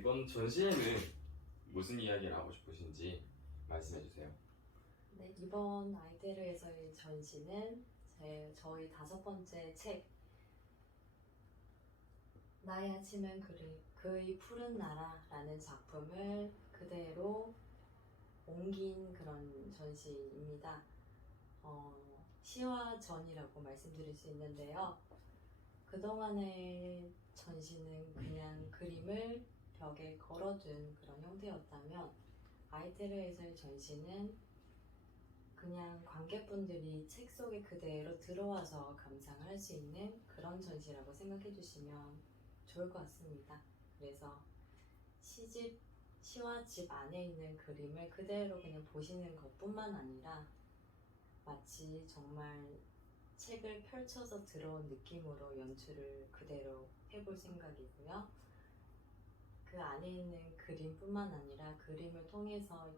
이번 전시회는 무슨 이야기를 하고 싶으신지 말씀해 주세요. 네, 이번 아이테르에서의 전시는 저희 5번째 책 나의 아침은 그의 푸른 나라라는 작품을 그대로 옮긴 그런 전시입니다. 시화전이라고 말씀드릴 수 있는데요. 그동안의 전시는 그냥 그림을 벽에 걸어둔 그런 형태였다면 아이테르에서의 전시는 그냥 관객분들이 책 속에 그대로 들어와서 감상을 할 수 있는 그런 전시라고 생각해 주시면 좋을 것 같습니다. 그래서 시화집 안에 있는 그림을 그대로 그냥 보시는 것뿐만 아니라 마치 정말 책을 펼쳐서 들어온 느낌으로 연출을 그대로 해볼 생각이고요. 그 안에 있는 그림뿐만 아니라 그림을 통해서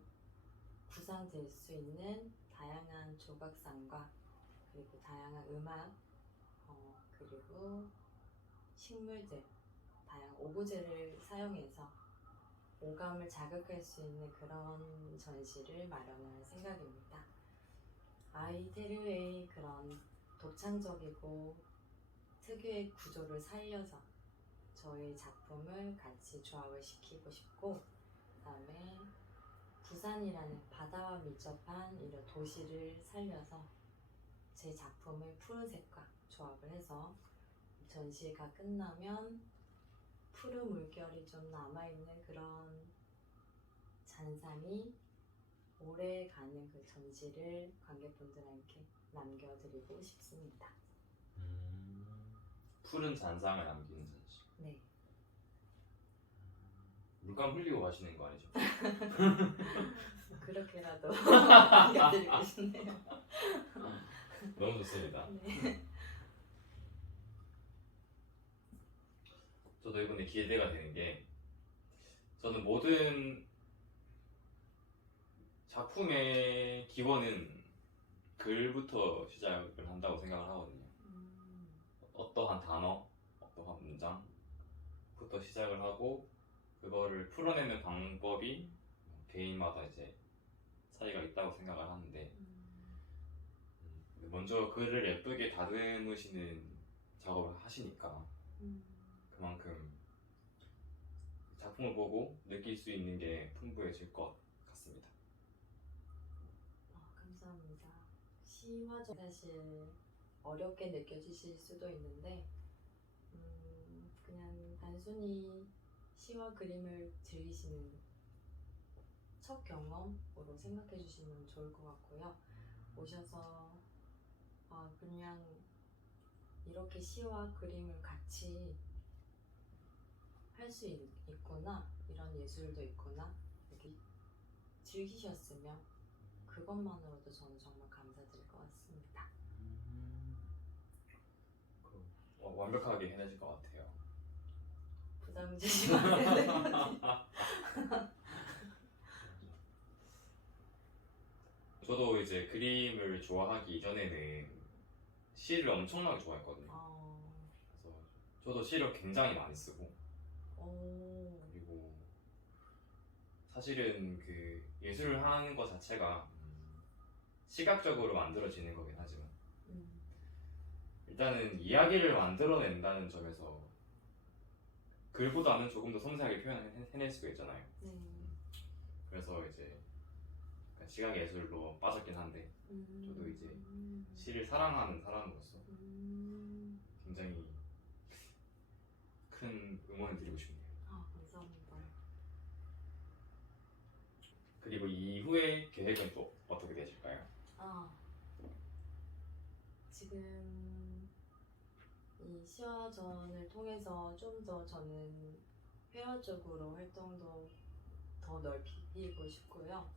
구상될 수 있는 다양한 조각상과 그리고 다양한 음악, 그리고 식물들, 다양한 오브제를 사용해서 오감을 자극할 수 있는 그런 전시를 마련할 생각입니다. 아이테르의 그런 독창적이고 특유의 구조를 살려서 저의 작품을 같이 조합을 시키고 싶고, 그 다음에 부산이라는 바다와 밀접한 이런 도시를 살려서 제 작품을 푸른색과 조합을 해서 전시가 끝나면 푸른 물결이 좀 남아있는 그런 잔상이 오래가는 그 전시를 관객분들에게 남겨드리고 싶습니다. 푸른 잔상을 남기는 전시. 네. 물감 흘리고 가시는 거 아니죠? 그렇게라도 남겨드리고 싶네요. 너무 좋습니다. 네. 저도 이번에 기대가 되는 게, 저는 모든 작품의 기원은 글부터 시작을 한다고 생각을 하거든요. 어떠한 단어, 어떠한 문장부터 시작을 하고 그거를 풀어내는 방법이 개인마다 이제 차이가 있다고 생각을 하는데, 먼저 글을 예쁘게 다듬으시는 작업을 하시니까 그만큼 작품을 보고 느낄 수 있는 게 풍부해질 것 같습니다. 감사합니다. 시화전 사실 어렵게 느껴지실 수도 있는데 그냥 단순히 시와 그림을 즐기시는 첫 경험으로 생각해 주시면 좋을 것 같고요. 오셔서 그냥 이렇게 시와 그림을 같이 할 수 있구나, 이런 예술도 있구나, 이렇게 즐기셨으면 그것만으로도 저는 정말 감사드릴 것 같습니다. 완벽하게 해내실 것 같아요. 부담 주시면 안 돼요. 저도 이제 그림을 좋아하기 이전에는 시를 엄청나게 좋아했거든요. 그래서 저도 시를 굉장히 많이 쓰고, 그리고 사실은 그 예술을 하는 것 자체가 시각적으로 만들어지는 거긴 하지만 일단은 이야기를 만들어낸다는 점에서 글보다는 조금 더 섬세하게 표현을 해낼 수가 있잖아요. 그래서 이제 약간 시각 예술로 빠졌긴 한데, 저도 이제 시를 사랑하는 사람으로서 굉장히 큰 응원을 드리고 싶네요. 감사합니다. 그리고 이후의 계획은 또 어떻게 되실까요? 지금 이 시화전을 통해서 좀 더 저는 회화적으로 활동도 더 넓히고 싶고요.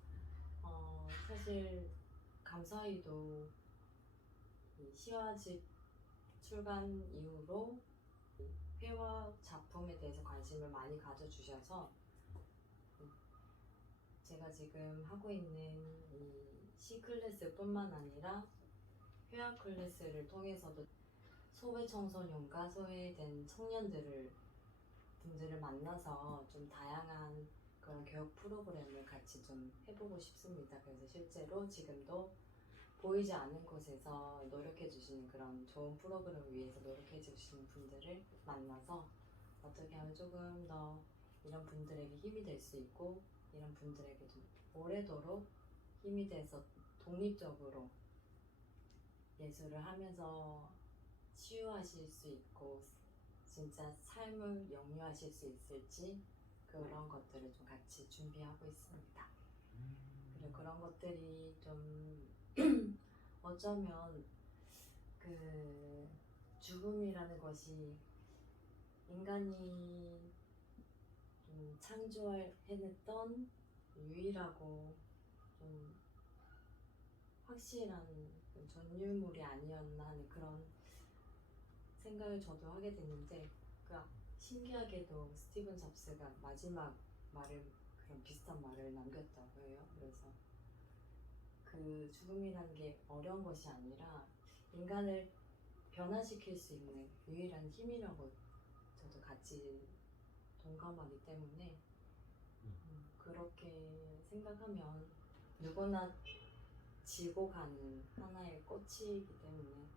사실 감사히도 이 시화집 출간 이후로 회화 작품에 대해서 관심을 많이 가져주셔서 제가 지금 하고 있는 이 시 클래스뿐만 아니라 회화 클래스를 통해서도 소외 청소년과 소외된 청년들을 분들을 만나서 좀 다양한 그런 교육 프로그램을 같이 좀 해보고 싶습니다. 그래서 실제로 지금도 보이지 않는 곳에서 노력해 주시는 그런 좋은 프로그램을 위해서 노력해 주시는 분들을 만나서 어떻게 하면 조금 더 이런 분들에게 힘이 될 수 있고 이런 분들에게 좀 오래도록 힘이 돼서 독립적으로 예술을 하면서 치유하실 수 있고 진짜 삶을 영유하실 수 있을지 그런 것들을 좀 같이 준비하고 있습니다. 그리고 그런 것들이 좀 어쩌면 그 죽음이라는 것이 인간이 창조해냈던 유일하고 좀 확실한 전유물이 아니었나 하는 그런 생각을 저도 하게 됐는데 신기하게도 스티븐 잡스가 마지막 말을 그런 비슷한 말을 남겼다고 해요. 그래서 그 죽음이라는 게 어려운 것이 아니라 인간을 변화시킬 수 있는 유일한 힘이라고 저도 같이 동감하기 때문에 그렇게 생각하면 누구나 지고 가는 하나의 꽃이기 때문에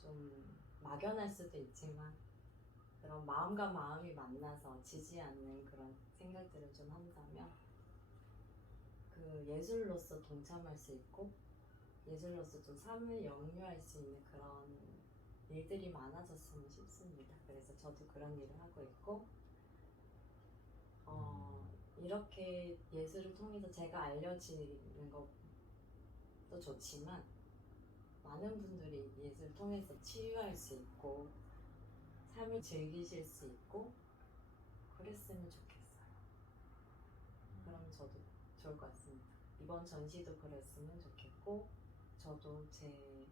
좀 막연할 수도 있지만 그런 마음과 마음이 만나서 지지 않는 그런 생각들을 좀 한다면 그 예술로서 동참할 수 있고 예술로서 좀 삶을 영유할 수 있는 그런 일들이 많아졌으면 싶습니다. 그래서 저도 그런 일을 하고 있고 이렇게 예술을 통해서 제가 알려지는 것도 좋지만 많은 분들이 예술을 통해서 치유할 수 있고 삶을 즐기실 수 있고 그랬으면 좋겠어요. 그럼 저도 좋을 것 같습니다. 이번 전시도 그랬으면 좋겠고 저도 제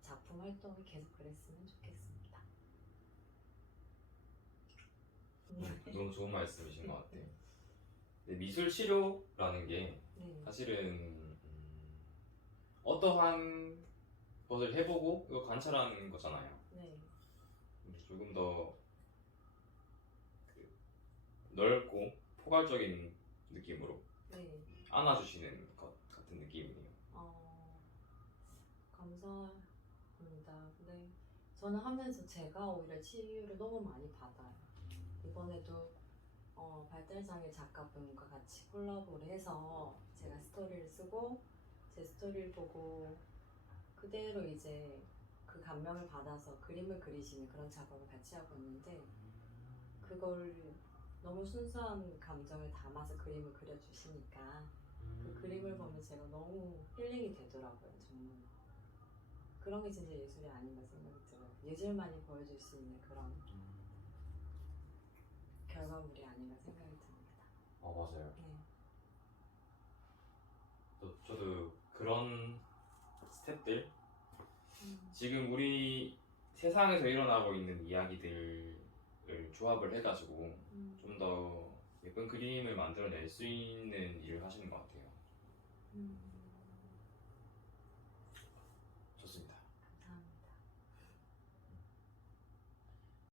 작품 활동을 계속 그랬으면 좋겠습니다. 너무 좋은 말씀이신 것 같아요. 미술 치료라는 게 네. 사실은 어떠한 것을 해보고 이거 관찰하는 거잖아요. 네. 조금 더 넓고 포괄적인 느낌으로 네. 안아주시는 것 같은 느낌이에요. 감사합니다. 네. 저는 하면서 제가 오히려 치유를 너무 많이 받아요. 이번에도 발달장애 작가분과 같이 콜라보를 해서 제가 스토리를 쓰고 제 스토리를 보고 그대로 이제 그 감명을 받아서 그림을 그리시는 그런 작업을 같이 하고 있는데 그걸 너무 순수한 감정을 담아서 그림을 그려주시니까 그 그림을 보면 제가 너무 힐링이 되더라고요. 정말 그런 게 진짜 예술이 아닌가 생각이 들어요. 예술만이 보여줄 수 있는 그런 결과물이 아닌가 생각이 듭니다. 맞아요. 네. 저도 그런 스텝들 지금 우리 세상에서 일어나고 있는 이야기들을 조합을 해가지고 좀 더 예쁜 그림을 만들어낼 수 있는 일을 하시는 것 같아요.